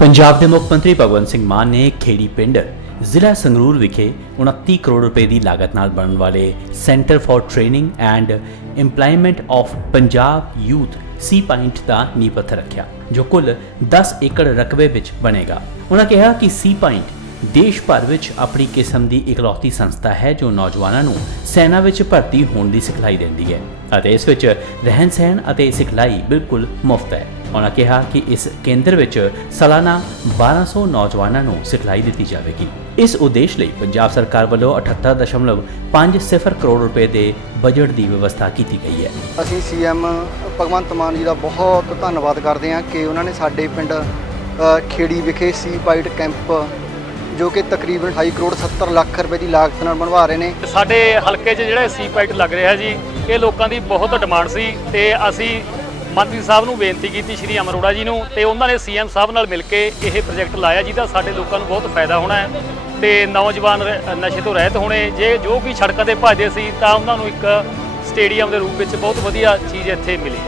ਪੰਜਾਬ ਦੇ ਮੁੱਖ ਮੰਤਰੀ ਭਗਵੰਤ ਸਿੰਘ ਮਾਨ ਨੇ ਖੇੜੀ ਪਿੰਡ ਜ਼ਿਲ੍ਹਾ ਸੰਗਰੂਰ ਵਿਖੇ 29 ਕਰੋੜ ਰੁਪਏ ਦੀ ਲਾਗਤ ਨਾਲ ਬਣਨ ਵਾਲੇ centre for training and employment of Punjab youth C point ਦਾ ਨੀਂਹ ਪੱਥਰ ਰੱਖਿਆ, ਜੋ ਕੁੱਲ 10 ਏਕੜ ਰਕਬੇ ਵਿੱਚ ਬਣੇਗਾ। ਉਹਨਾਂ ਕਿਹਾ ਕਿ ਸੀ ਪੁਆਇੰਟ ਦੇਸ਼ ਭਰ ਵਿੱਚ ਆਪਣੀ ਕਿਸਮ ਦੀ ਇਕਲੌਤੀ ਸੰਸਥਾ ਹੈ ਜੋ ਨੌਜਵਾਨਾਂ ਨੂੰ ਸੈਨਾ ਵਿੱਚ ਭਰਤੀ ਹੋਣ ਦੀ ਸਿਖਲਾਈ ਦਿੰਦੀ ਹੈ ਅਤੇ ਇਸ ਵਿੱਚ ਰਹਿਣ ਸਹਿਣ ਅਤੇ ਸਿਖਲਾਈ ਬਿਲਕੁਲ ਮੁਫਤ ਹੈ। ਉਹਨਾਂ ਕਿਹਾ ਕਿ ਇਸ ਕੇਂਦਰ ਵਿੱਚ ਸਾਲਾਨਾ 1200 ਨੌਜਵਾਨਾਂ ਨੂੰ ਸਿਖਲਾਈ ਦਿੱਤੀ ਜਾਵੇਗੀ। ਇਸ ਉਦੇਸ਼ ਲਈ ਪੰਜਾਬ ਸਰਕਾਰ ਵੱਲੋਂ 78.50 ਕਰੋੜ ਰੁਪਏ ਦੇ ਬਜਟ ਦੀ ਵਿਵਸਥਾ ਕੀਤੀ ਗਈ ਹੈ। ਅਸੀਂ ਸੀਐਮ ਭਗਵੰਤ ਮਾਨ ਜੀ ਦਾ ਬਹੁਤ ਧੰਨਵਾਦ ਕਰਦੇ ਹਾਂ ਕਿ ਉਹਨਾਂ ਨੇ ਸਾਡੇ ਪਿੰਡ ਖੇੜੀ ਵਿਖੇ ਸੀ ਪਾਈਟ ਕੈਂਪ ਜੋ ਕਿ ਤਕਰੀਬਨ 28 ਕਰੋੜ 70 ਲੱਖ ਰੁਪਏ ਦੀ ਲਾਗਤ ਨਾਲ ਬਣਵਾ ਰਹੇ ਨੇ। ਸਾਡੇ ਹਲਕੇ 'ਚ ਜਿਹੜਾ ਸੀ ਪਾਈਟ ਲੱਗ ਰਿਹਾ ਜੀ, ਇਹ ਲੋਕਾਂ ਦੀ ਬਹੁਤ ਡਿਮਾਂਡ ਸੀ ਤੇ ਅਸੀਂ ਮੰਤਰੀ ਸਾਹਿਬ ਨੂੰ ਬੇਨਤੀ ਕੀਤੀ, ਸ਼੍ਰੀ ਅਮਰੋੜਾ ਜੀ ਨੂੰ ਤੇ ਉਹਨਾਂ ਨੇ ਸੀਐਮ ਸਾਹਿਬ ਨਾਲ ਮਿਲ ਕੇ ਇਹ ਪ੍ਰੋਜੈਕਟ ਲਾਇਆ ਜਿਹਦਾ ਸਾਡੇ ਲੋਕਾਂ ਨੂੰ ਬਹੁਤ ਫਾਇਦਾ ਹੋਣਾ ਹੈ ਤੇ ਨੌਜਵਾਨ ਰ- ਨਸ਼ੇ ਤੋਂ ਰਹਿਤ ਹੋਣੇ, ਜੇ ਜੋ ਵੀ ਸੜਕਾਂ ਤੇ ਭੱਜਦੇ ਸੀ ਤਾਂ ਉਹਨਾਂ ਨੂੰ ਇੱਕ ਸਟੇਡੀਅਮ ਦੇ ਰੂਪ ਵਿੱਚ ਬਹੁਤ ਵਧੀਆ ਚੀਜ਼ ਇੱਥੇ ਮਿਲੀ।